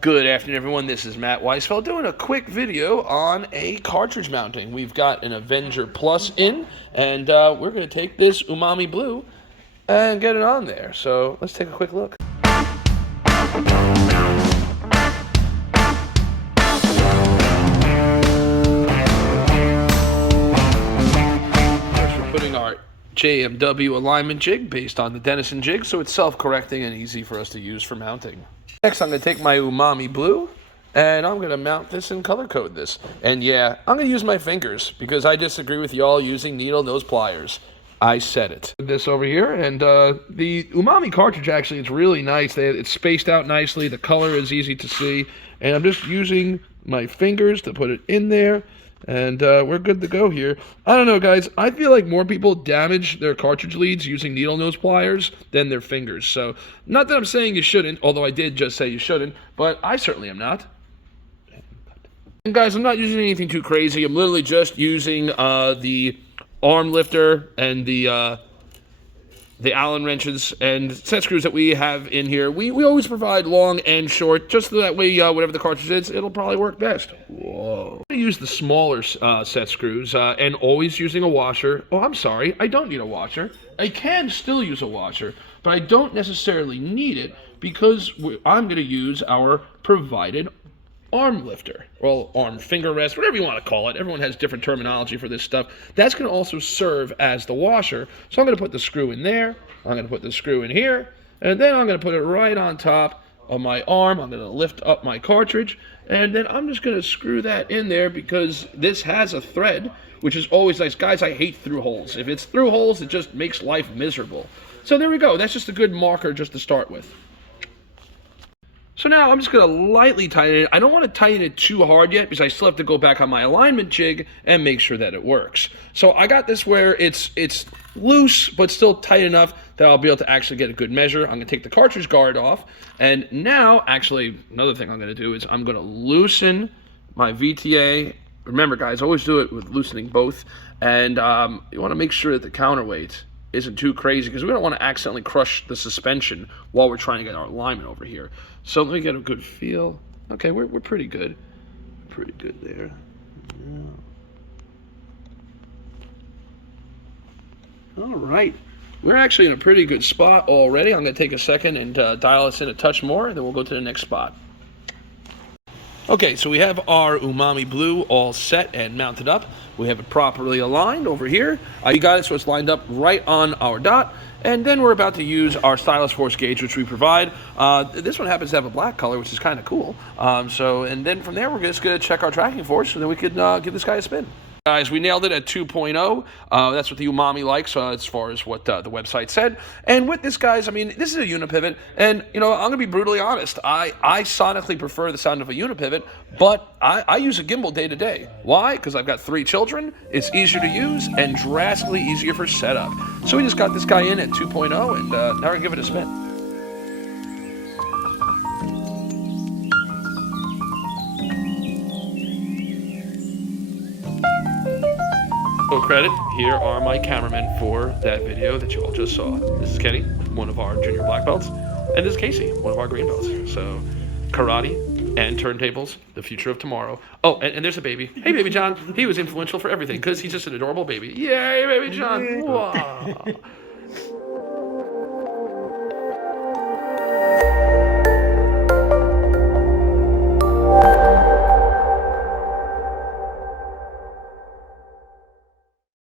Good afternoon, everyone. This is Matt Weisfeld doing a quick video on a cartridge mounting. We've got an Avenger Plus in, and we're going to take this Umami Blue and get it on there. So let's take a quick look. First, we're putting our JMW alignment jig based on the Denison jig, so it's self-correcting and easy for us to use for mounting. Next, I'm going to take my Umami Blue, and I'm going to mount this and color code this. And yeah, I'm going to use my fingers, because I disagree with y'all using needle nose pliers. I said it. This over here, and the Umami cartridge, actually, it's really nice. It's spaced out nicely, the color is easy to see, and I'm just using my fingers to put it in there. And we're good to go here. I don't know, guys. I feel like more people damage their cartridge leads using needle nose pliers than their fingers. So, not that I'm saying you shouldn't, although I did just say you shouldn't, but I certainly am not. And guys, I'm not using anything too crazy. I'm literally just using the arm lifter and the Allen wrenches and set screws that we have in here. We always provide long and short, just so that way, whatever the cartridge is, it'll probably work best. Whoa. I use the smaller set screws and always using a washer. Oh, I'm sorry, I don't need a washer. I can still use a washer, but I don't necessarily need it because I'm going to use our provided arm lifter, well, arm finger rest, whatever you want to call it. Everyone has different terminology for this stuff. That's going to also serve as the washer. So I'm going to put the screw in there. I'm going to put the screw in here. And then I'm going to put it right on top of my arm. I'm going to lift up my cartridge. And then I'm just going to screw that in there because this has a thread, which is always nice. Guys, I hate through holes. If it's through holes, it just makes life miserable. So there we go. That's just a good marker just to start with. So now I'm just going to lightly tighten it. I don't want to tighten it too hard yet because I still have to go back on my alignment jig and make sure that it works. So I got this where it's loose but still tight enough that I'll be able to actually get a good measure. I'm going to take the cartridge guard off. And now, actually, another thing I'm going to do is I'm going to loosen my VTA. Remember, guys, always do it with loosening both. And you want to make sure that the counterweight isn't too crazy because we don't want to accidentally crush the suspension while we're trying to get our alignment over here. So let me get a good feel. Okay, we're pretty good. Pretty good there. Yeah. All right. We're actually in a pretty good spot already. I'm going to take a second and dial us in a touch more, and then we'll go to the next spot. Okay, so we have our Umami Blue all set and mounted up. We have it properly aligned over here. You got it so it's lined up right on our dot. And then we're about to use our stylus force gauge, which we provide. This one happens to have a black color, which is kind of cool. And then from there, we're just going to check our tracking force, so then we could give this guy a spin. Guys, we nailed it at 2.0. That's what the Umami likes as far as what the website said. And with this, guys, I mean, this is a unipivot. And, you know, I'm going to be brutally honest. I sonically prefer the sound of a unipivot, but I use a gimbal day to day. Why? Because I've got 3 children. It's easier to use and drastically easier for setup. So we just got this guy in at 2.0, and now we're going to give it a spin. Full credit, here are my cameramen for that video that you all just saw. This is Kenny, one of our junior black belts, and this is Casey, one of our green belts. So, karate and turntables, the future of tomorrow. Oh, and there's a baby. Hey, baby John. He was influential for everything because he's just an adorable baby. Yay, baby John. Wow.